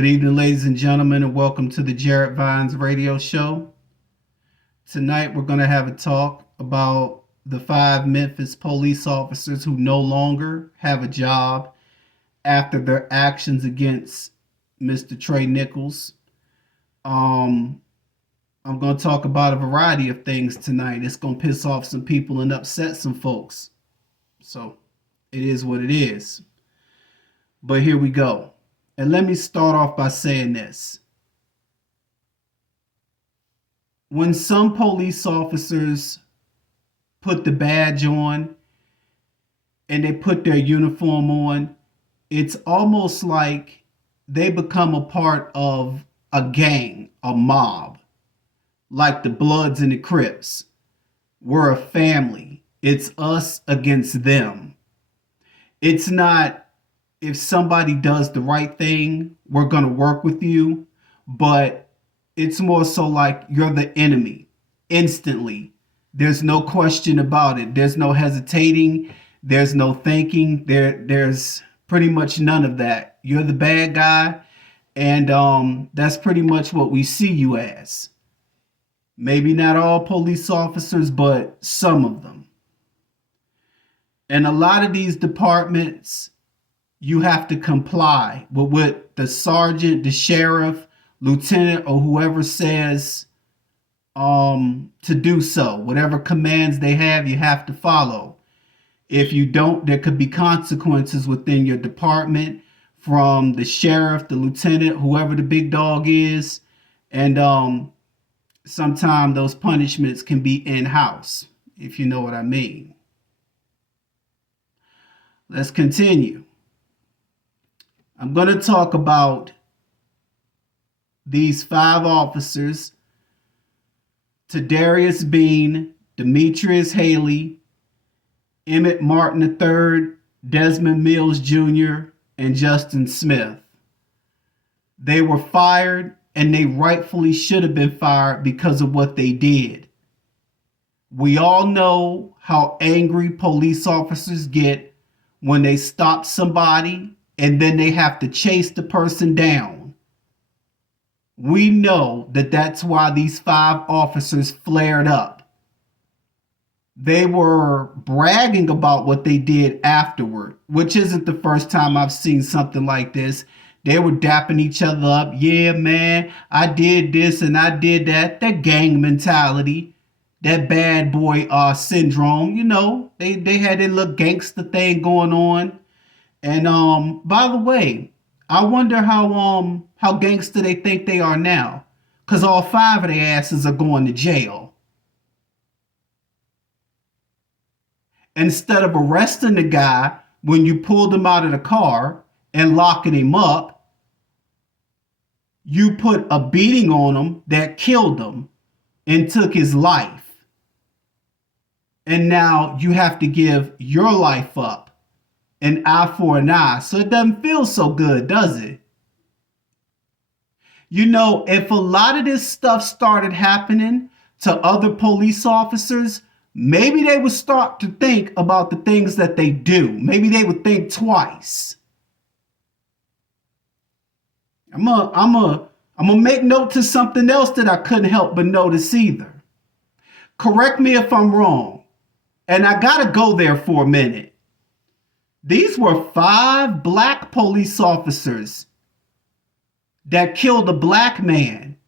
Good evening, ladies and gentlemen, and welcome to the Jarrett Vines radio show. Tonight, we're going to have a talk about the 5 Memphis police officers who no longer have a job after their actions against Mr. Tyre Nichols. I'm going to talk about a variety of things tonight. It's going to piss off some people and upset some folks. So, it is what it is. But here we go. And let me start off by saying this. When some police officers put the badge on and they put their uniform on, it's almost like they become a part of a gang, a mob, like the Bloods and the Crips. We're a family. It's us against them. It's not, if somebody does the right thing, we're going to work with you. But it's more so like you're the enemy instantly. There's no question about it. There's no hesitating. There's no thinking. There's pretty much none of that. You're the bad guy. And that's pretty much what we see you as. Maybe not all police officers, but some of them. And a lot of these departments, you have to comply with what the sergeant, the sheriff, lieutenant, or whoever says to do so. Whatever commands they have, you have to follow. If you don't, there could be consequences within your department from the sheriff, the lieutenant, whoever the big dog is. And sometimes those punishments can be in-house, if you know what I mean. Let's continue. I'm going to talk about these 5 officers: Tadarius Bean, Demetrius Haley, Emmett Martin III, Desmond Mills Jr., and Justin Smith. They were fired, and they rightfully should have been fired because of what they did. We all know how angry police officers get when they stop somebody and then they have to chase the person down. We know that that's why these 5 officers flared up. They were bragging about what they did afterward, which isn't the first time I've seen something like this. They were dapping each other up. Yeah, man, I did this and I did that. That gang mentality, that bad boy syndrome. You know, they had their little gangster thing going on. And by the way, I wonder how gangster they think they are now, because all 5 of their asses are going to jail. Instead of arresting the guy when you pulled him out of the car and locking him up, you put a beating on him that killed him and took his life. And now you have to give your life up, an eye for an eye. So it doesn't feel so good, does it? You know, if a lot of this stuff started happening to other police officers, maybe they would start to think about the things that they do. Maybe they would think twice. I'm gonna make note to something else that I couldn't help but notice either. Correct me if I'm wrong, and I gotta go there for a minute. These were 5 black police officers that killed a black man,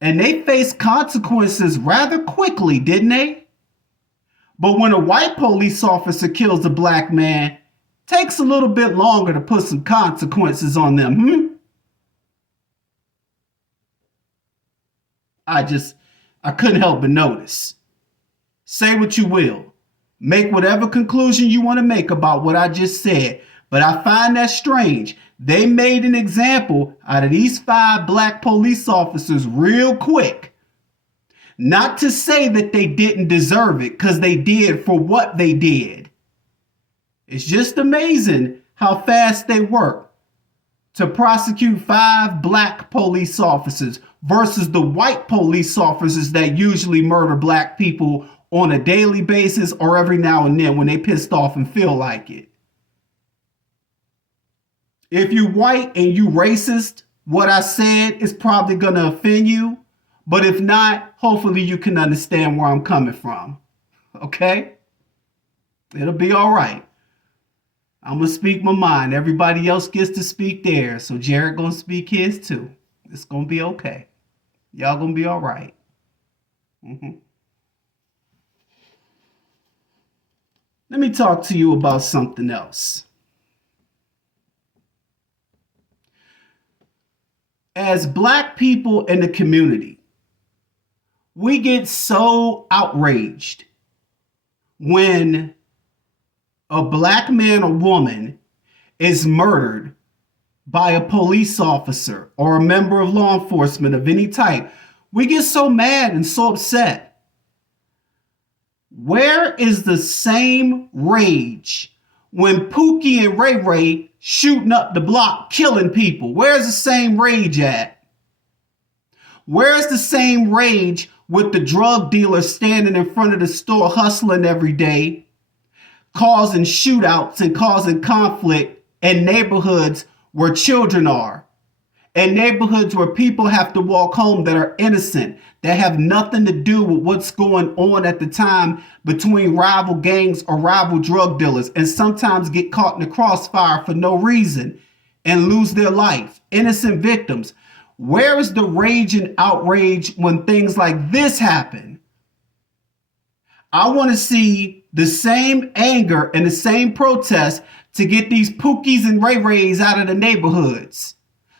and they faced consequences rather quickly, didn't they? But when a white police officer kills a black man, it takes a little bit longer to put some consequences on them. I couldn't help but notice. Say what you will. Make whatever conclusion you want to make about what I just said. But I find that strange. They made an example out of these 5 black police officers real quick. Not to say that they didn't deserve it, because they did for what they did. It's just amazing how fast they work to prosecute 5 black police officers versus the white police officers that usually murder black people on a daily basis or every now and then when they pissed off and feel like it. If you white and you racist, what I said is probably going to offend you, but if not, hopefully you can understand where I'm coming from. Okay? It'll be all right. I'm going to speak my mind. Everybody else gets to speak theirs, so Jarrett going to speak his too. It's going to be okay. Y'all going to be all right. Let me talk to you about something else. As Black people in the community, we get so outraged when a Black man or woman is murdered by a police officer or a member of law enforcement of any type. We get so mad and so upset. Where is the same rage when Pookie and Ray Ray shooting up the block, killing people? Where's the same rage at? Where's the same rage with the drug dealer standing in front of the store hustling every day, causing shootouts and causing conflict in neighborhoods where children are, and neighborhoods where people have to walk home that are innocent, that have nothing to do with what's going on at the time between rival gangs or rival drug dealers, and sometimes get caught in the crossfire for no reason and lose their life? Innocent victims. Where is the rage and outrage when things like this happen? I want to see the same anger and the same protest to get these Pookies and Ray Rays out of the neighborhoods,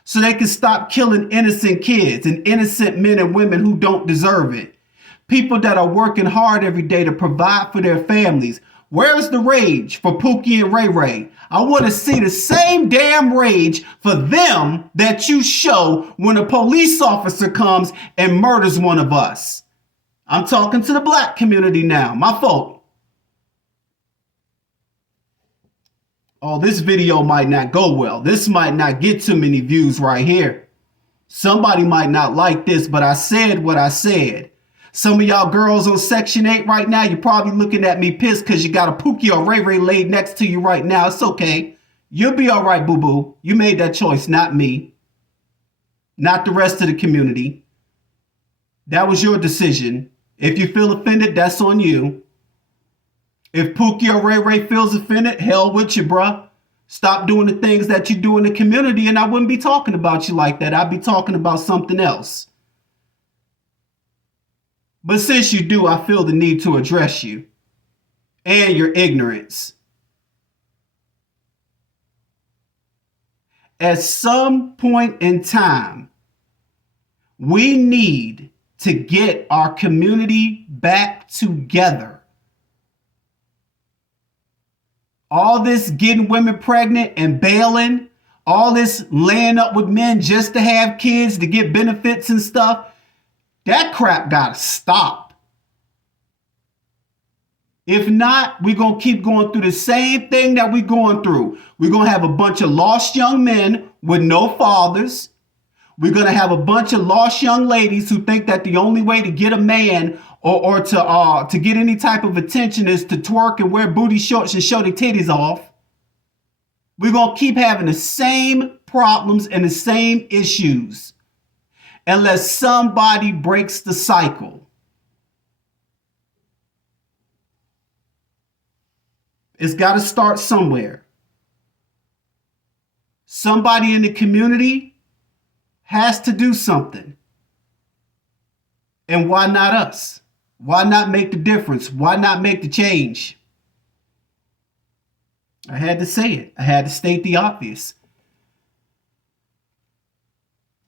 so they can stop killing innocent kids and innocent men and women who don't deserve it. People that are working hard every day to provide for their families. Where's the rage for Pookie and Ray Ray? I want to see the same damn rage for them that you show when a police officer comes and murders one of us. I'm talking to the Black community now, my folk. Oh, this video might not go well. This might not get too many views right here. Somebody might not like this, but I said what I said. Some of y'all girls on Section 8 right now, you're probably looking at me pissed because you got a Pookie or Ray Ray laid next to you right now. It's okay. You'll be all right, boo-boo. You made that choice, not me. Not the rest of the community. That was your decision. If you feel offended, that's on you. If Pookie or Ray Ray feels offended, hell with you, bruh. Stop doing the things that you do in the community, and I wouldn't be talking about you like that. I'd be talking about something else. But since you do, I feel the need to address you and your ignorance. At some point in time, we need to get our community back together. All this getting women pregnant and bailing, all this laying up with men just to have kids to get benefits and stuff, that crap gotta stop. If not, we're going to keep going through the same thing that we're going through. We're going to have a bunch of lost young men with no fathers. We're going to have a bunch of lost young ladies who think that the only way to get a man or to get any type of attention is to twerk and wear booty shorts and show their titties off. We're going to keep having the same problems and the same issues unless somebody breaks the cycle. It's got to start somewhere. Somebody in the community has to do something. And why not us? Why not make the difference? Why not make the change? I had to say it. I had to state the obvious.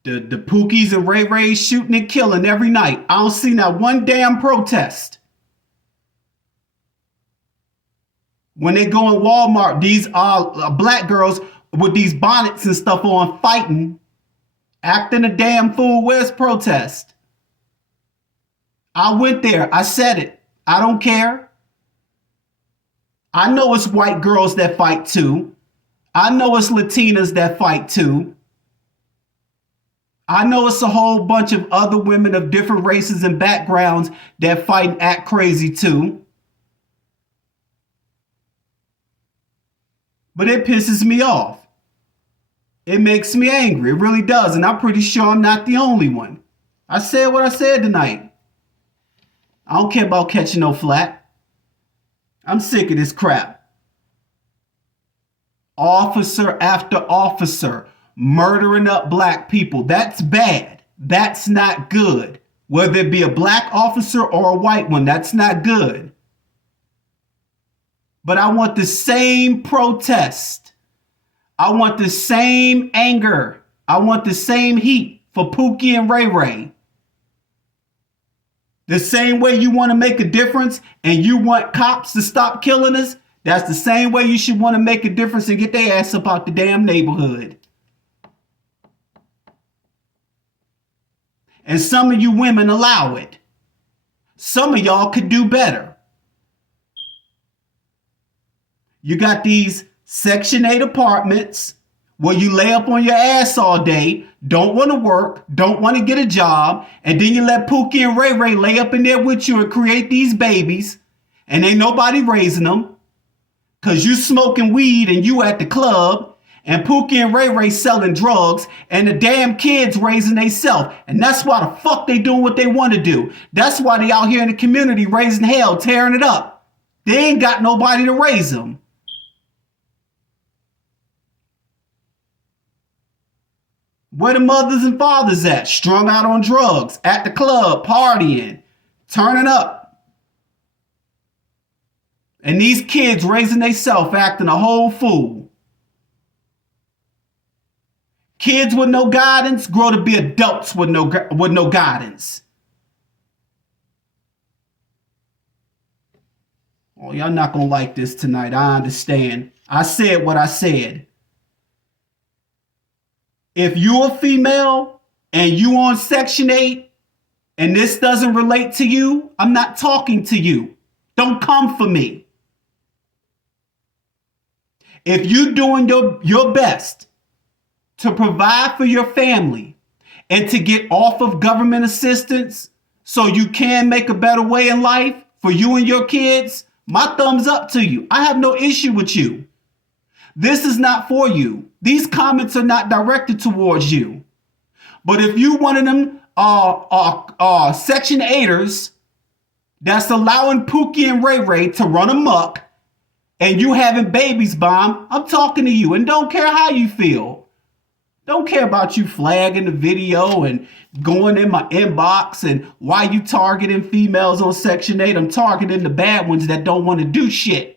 The Pookies and Ray Rays shooting and killing every night. I don't see not one damn protest. When they go in Walmart, these black girls with these bonnets and stuff on fighting, acting a damn fool. Where's protest? I went there. I said it. I don't care. I know it's white girls that fight too. I know it's Latinas that fight too. I know it's a whole bunch of other women of different races and backgrounds that fight and act crazy too. But it pisses me off. It makes me angry. It really does. And I'm pretty sure I'm not the only one. I said what I said tonight. I don't care about catching no flack. I'm sick of this crap. Officer after officer murdering up black people. That's bad. That's not good. Whether it be a black officer or a white one, that's not good. But I want the same protest. I want the same anger. I want the same heat for Pookie and Ray Ray. The same way you want to make a difference and you want cops to stop killing us, that's the same way you should want to make a difference and get their ass up out the damn neighborhood. And some of you women allow it. Some of y'all could do better. You got these Section 8 apartments where you lay up on your ass all day, don't want to work, don't want to get a job, and then you let Pookie and Ray Ray lay up in there with you and create these babies, and ain't nobody raising them because you smoking weed and you at the club, and Pookie and Ray Ray selling drugs, and the damn kids raising theyself. And that's why the fuck they doing what they want to do. That's why they out here in the community raising hell, tearing it up. They ain't got nobody to raise them. Where the mothers and fathers at? Strung out on drugs, at the club, partying, turning up. And these kids raising themselves, acting a whole fool. Kids with no guidance grow to be adults with no guidance. Oh, y'all not gonna like this tonight. I understand. I said what I said. If you're a female and you on Section 8 and this doesn't relate to you, I'm not talking to you. Don't come for me. If you're doing your best to provide for your family and to get off of government assistance so you can make a better way in life for you and your kids, my thumbs up to you. I have no issue with you. This is not for you. These comments are not directed towards you. But if you one of them Section 8ers that's allowing Pookie and Ray Ray to run amok and you having babies by them, I'm talking to you and don't care how you feel. Don't care about you flagging the video and going in my inbox and why you targeting females on Section 8. I'm targeting the bad ones that don't want to do shit.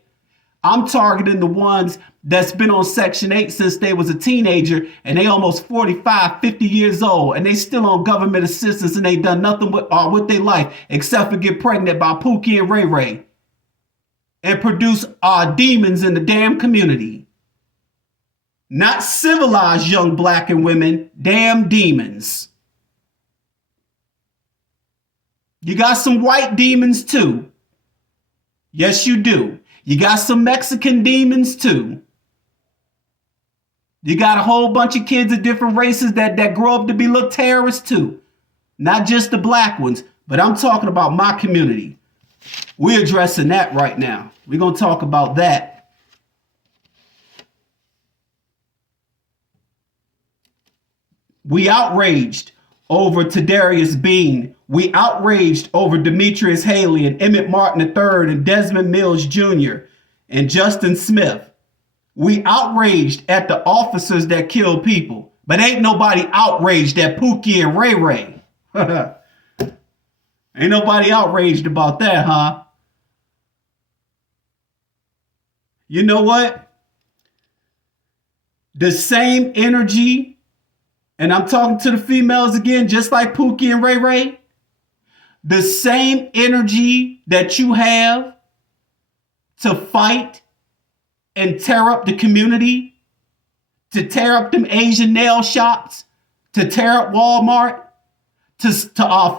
I'm targeting the ones that's been on Section 8 since they was a teenager and they almost 45, 50 years old and they still on government assistance and they done nothing with their life except for get pregnant by Pookie and Ray Ray and produce demons in the damn community. Not civilized young black and women, damn demons. You got some white demons too. Yes, you do. You got some Mexican demons too. You got a whole bunch of kids of different races that grow up to be little terrorists too. Not just the black ones, but I'm talking about my community. We're addressing that right now. We're going to talk about that. We outraged over Tadarius Bean. We outraged over Demetrius Haley and Emmett Martin III and Desmond Mills Jr. and Justin Smith. We outraged at the officers that kill people, but ain't nobody outraged at Pookie and Ray Ray. Ain't nobody outraged about that, huh? You know what? The same energy, and I'm talking to the females again, just like Pookie and Ray Ray, the same energy that you have to fight and tear up the community, to tear up them Asian nail shops, to tear up Walmart, to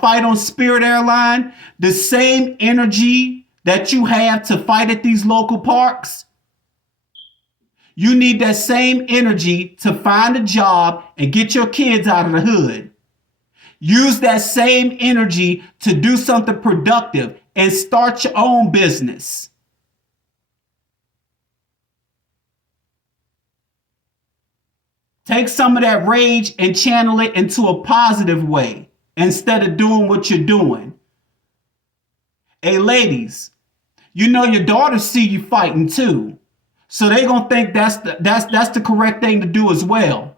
fight on Spirit Airline, the same energy that you have to fight at these local parks, you need that same energy to find a job and get your kids out of the hood. Use that same energy to do something productive and start your own business. Take some of that rage and channel it into a positive way instead of doing what you're doing. Hey, ladies, you know your daughters see you fighting too. So they gonna think that's the correct thing to do as well.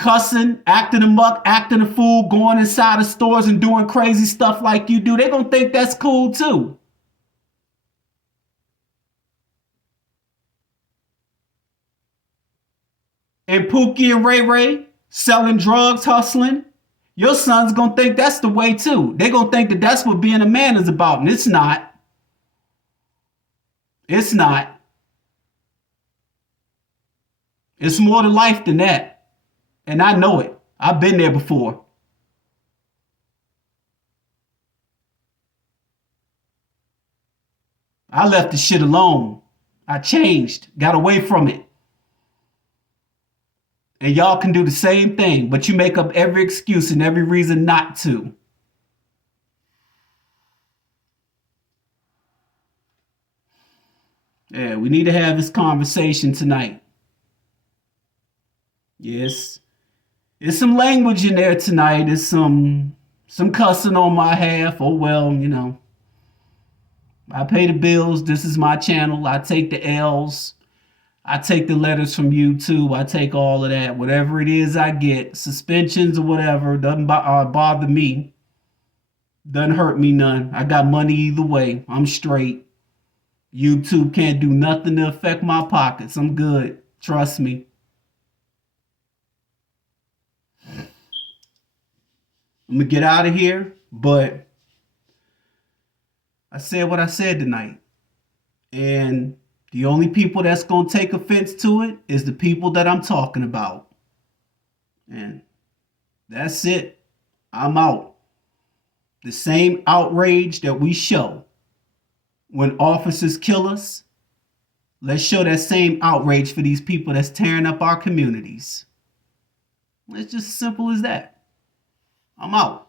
Cussing, acting a muck, acting a fool, going inside of stores and doing crazy stuff like you do. They gonna think that's cool too. And Pookie and Ray Ray selling drugs, hustling. Your son's gonna think that's the way too. They gonna think that that's what being a man is about, and it's not. It's not. It's more to life than that. And I know it. I've been there before. I left the shit alone. I changed, got away from it. And y'all can do the same thing, but you make up every excuse and every reason not to. Yeah, we need to have this conversation tonight. Yes. There's some language in there tonight. There's some cussing on my half. Oh well, you know. I pay the bills. This is my channel. I take the L's. I take the letters from YouTube. I take all of that. Whatever it is I get, suspensions or whatever, doesn't bother me. Doesn't hurt me none. I got money either way. I'm straight. YouTube can't do nothing to affect my pockets. I'm good. Trust me. I'm going to get out of here, but I said what I said tonight. And the only people that's going to take offense to it is the people that I'm talking about. And that's it. I'm out. The same outrage that we show when officers kill us, let's show that same outrage for these people that's tearing up our communities. It's just as simple as that. I'm out.